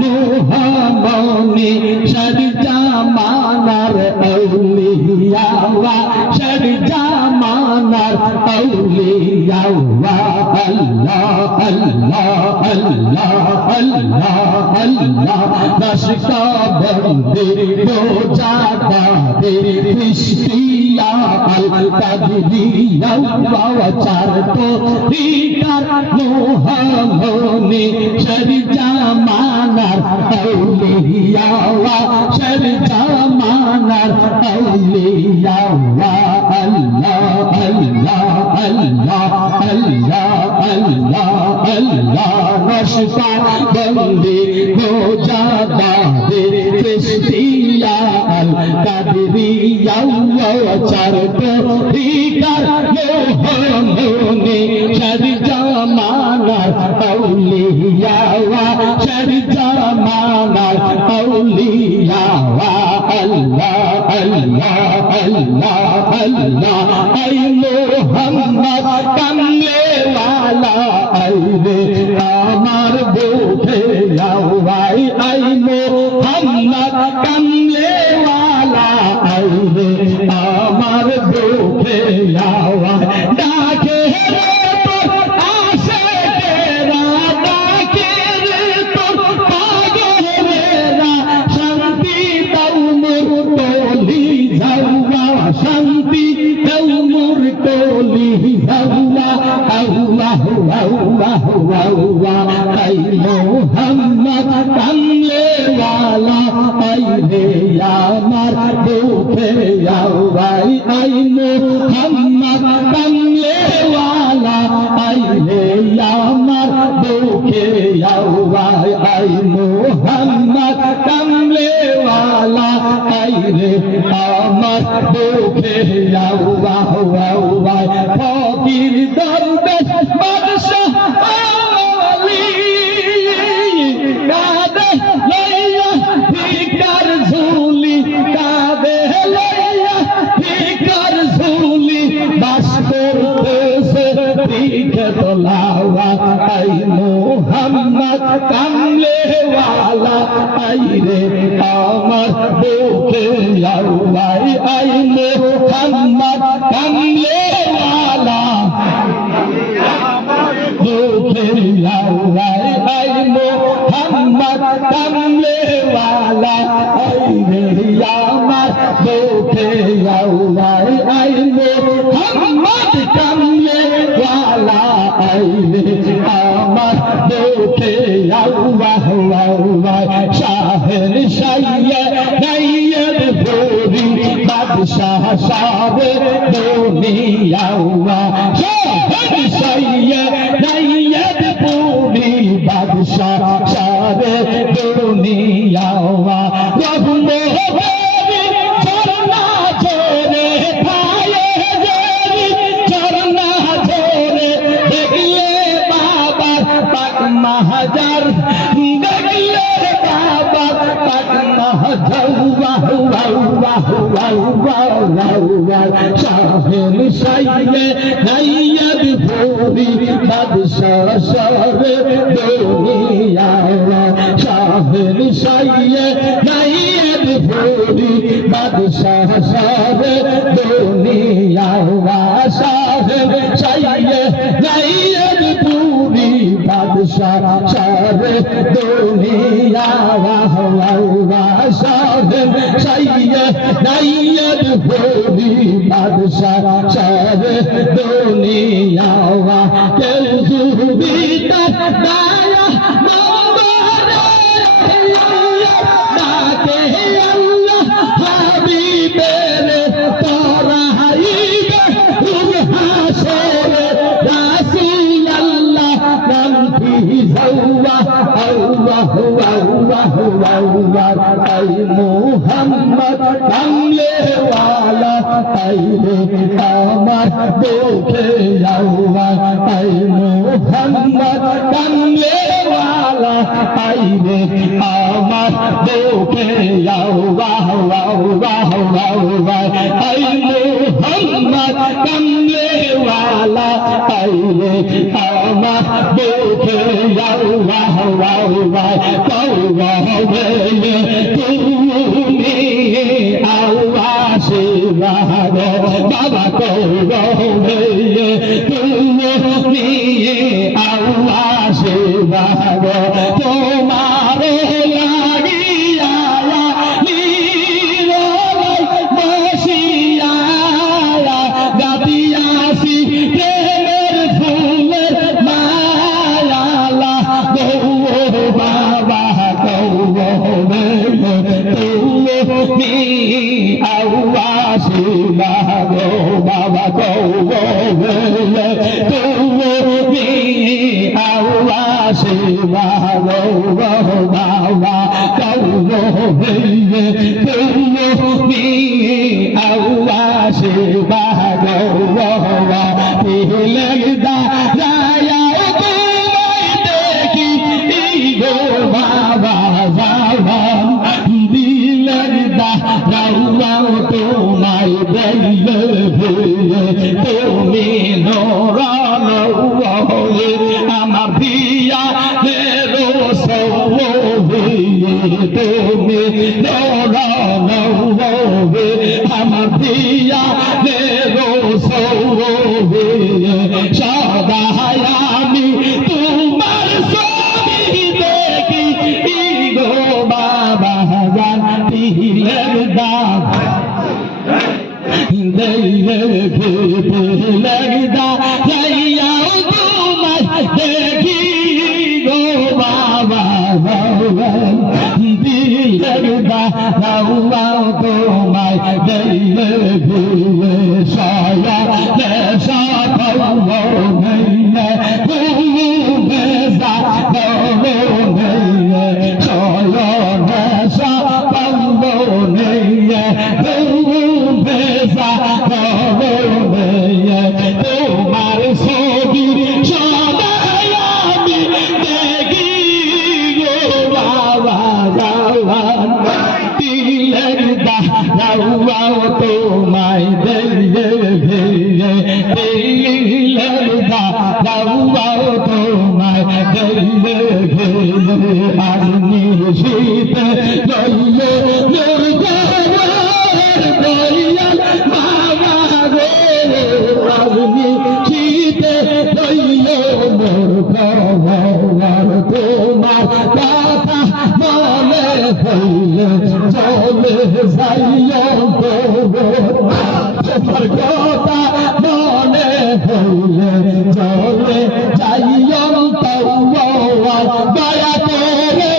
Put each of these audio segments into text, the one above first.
মোহামনি সরজামানার আউলিয়া সরজামানার আউলিয়া আল্লাহ আল্লাহ আল্লাহ আল্লাহ আল্লাহ দশকা বন্দে রোজাদারে কৃষ্টিয়া আল কাদরিয়া চার তো রিকার মোহামনি সরজামানার আউলিয়া সরজামানার আউলিয়া আল্লাহ আল্লাহ আল্লাহ আল্লাহ আল্লাহ আল্লাহ রশকা বন্দে রোজাদারে কৃষ্টিয়া আল কাদরিয়া চার তো রিকার মোহামনি সরজামানার আউলিয়া সরজামানার আউলিয়া আল্লাহ আল্লাহ আল্লাহ আল্লাহ আই মোহাম্মদ কামলে ওয়ালা আইরে আমার বুকে আওয়াই আই মোহাম্মদ কামলে ওয়ালা আইরে আমার বুকে আওয়াই ডাকে রে তোর আশিকেরা ডাকে রে তোর পাগলেরা শান্তি দাও মোর কলি যাওয়া শান্তি দাও মোর কলি যাওয়া আল্লাহ আল্লাহ আল্লাহ আই মোহাম্মদ কামলে ওয়ালা আইরে আমার বুকে আওয়াই আই মোহাম্মদ কামলে ওয়ালা আইরে আমার বুকে আওয়াই আই মোহাম্মদ কামলে ওয়ালা আইরে আমার বুকে আওয়াই ফকির দরবেশ বাদশাহ আলী কাঁদে লইয়া ভিকার ঝুলি কাঁদে লইয়া ভিকার ঝুলি বাস করতেছে দিকে তোলাওয়া আই মোহাম্মদ কামলে ওয়ালা আইরে আমার বুকে আওয়াই আই মোহাম্মদ কামলে ওয়ালা বুকে আওয়াই আই মোহাম্মদ কামলে ওয়ালা আইরে আমার বুকে আওয়াই আই মোহাম্মদ কামলে ওয়ালা আইরে আমার বুকে আওয়াই শাহের শাইয়ে নাইয়ের ভোরি বাদশাহ সাবে দুনিয়া শাহের শাইয়ে নাইয়ের ভোরি বাদশাহ সাবে দুনিয়া রহমে ঝরনা ঝরে খায়ে জরি ঝরনা ঝরে দেখলে বাবার পাক মাহাজার দেখলে বাবার পাক মাহাজার শাহের শাইয়ে নাইয়ের ভোরি বাদশাহ সাবে দুনিয়া শাহের শাইয়ে নাইয়ের ভোরি বাদশাহ সাবে দুনিয়া শাহের শাইয়ে নাইয়ের ভোরি বাদশাহ সাবে দুনিয়া শাহের শাইয়ে নাইয়ের ভোরি বাদশাহ সাবে দুনিয়া কেউ সুবিধা দায়া ডাকে আল্লাহ হাবিবের তরাইবে রূহ হাসরে রাসূল আল্লাহ নাম কি যাওয়া আল্লাহ আল্লাহ আল্লাহ আই মুহাম্মদ কামলে ওয়ালা আইরে আমার বুকে আওয়াই আই মুহাম্মদ কামলে ওয়ালা আইরে আমার বুকে আওয়াই আই মুহাম্মদ কামলে ওয়ালা আইরে আমার বুকে আল্লাহ আল্লাহ কওবে তুমি আল্লাহ শিবাগ বাবা কওবে তুমি আল্লাহ শিবাগ তোমার লাগিয়া নীরবে বসিয়া গাতিয়াছি প্রেমের ফুলের মালা গো বাবা কওবে তুমি আল্লাহ শিবাগ বাবা কওবে তুমি আল্লাহ শিবাগ বাবা কওবে তুমি আল্লাহ শিবাগ বাবা লাগদা রায়া তোমায় দেখি গো বাবা বাবা দিলগদা রায়া তোমায় দেখি তুমি নোরানো আমার দিয়া নেরো সৌবে তুমি নোরানো আমার দিয়া নেরো সৌবে সদাই আমি তোমার ছবি দেখি গো বাবা জান দিলগদা লাগদা রাইয়া তোমায় দেখি গো বাবা দিলগদা রাউয়া তোমায় দেখি সায়া সকল নেই তুমি বেজা নেই সকল নেই তোমার ছবি সদাই আমি দেখি গো বাবা জান দিলগদা রাউয়া তোমায় দেখি দিলগদা রাউয়া তোমায় দেখি আমি শীতে লইলে দয়াল বাবা গো আমি শীতে লইলে মোর খবর তোমার কথা মনে হইলে চলে যাইও তোমার কথা মনে হইলে চলে যাইও দয়া করে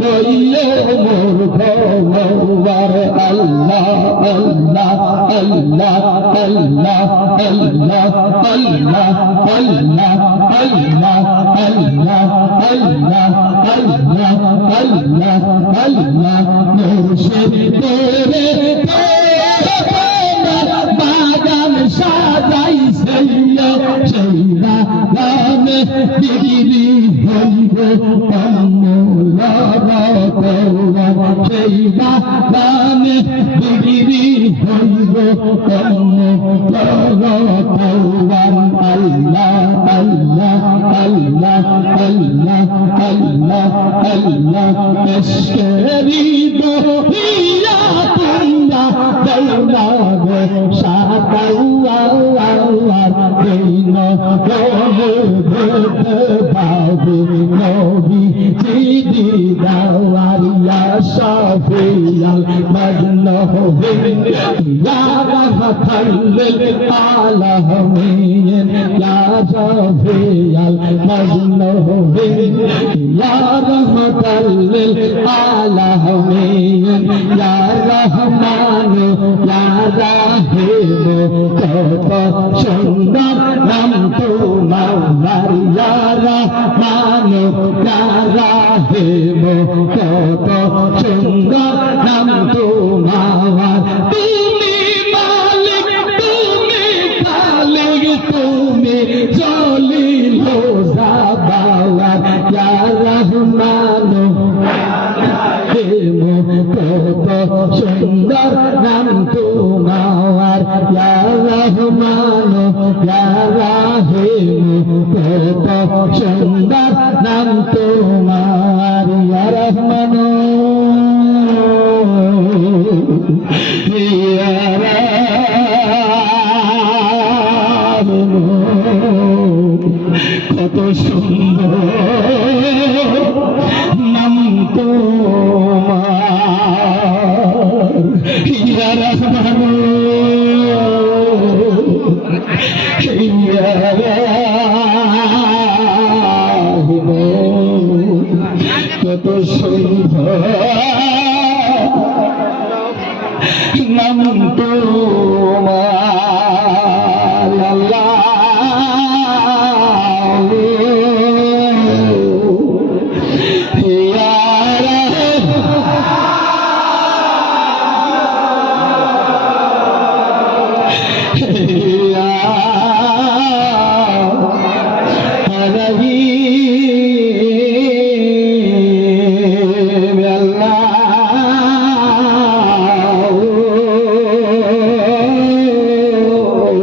লইলে মোর খবর আল্লাহ আল্লাহ আল্লাহ আল্লাহ আল্লাহ আল্লাহ আল্লাহ আল্লাহ আল্লাহ আল্লাহ আল্লাহ আল্লাহ আল্লাহ মুর্শিদ তোরে বাগান সাজাই সেইলা গানে বিক্রি হইব সেইলা গানে বিক্রি হইব আল্লাহ আল্লাহ আল্লাহ আল্লাহ আল্লাহ আল্লাহ এসকেরি দহিয়া তুঙ্গা দৌলা সাতাউয়া দিন বাবু নবী চিদি দাওয়ারিয়া শাফিয়াল মজনবিন ইয়া রাহমাতাল লিল আলামিন ইয়া শাফিয়াল মজনবিন ইয়া রাহমাতাল লিল আলামিন ইয়া রহমান ইয়া রাহিম কত সুন্দর নাম তোমার ইয়া রহমান ইয়া রাহিম কত সুন্দর নাম তোমার তুমি মালিক তুমি খালিক তুমি জলিল জাবাওয়ার ইয়া রহমান তোমার ইয়া রহমান ইয়া রাহিম কত সুন্দর নাম তোমার ইয়া রহমান ইয়া রাহিম কত সুন্দর নাম তোমার ইয়া রহমান ইয়া রাহিম কত সুন্দর নাম তোমার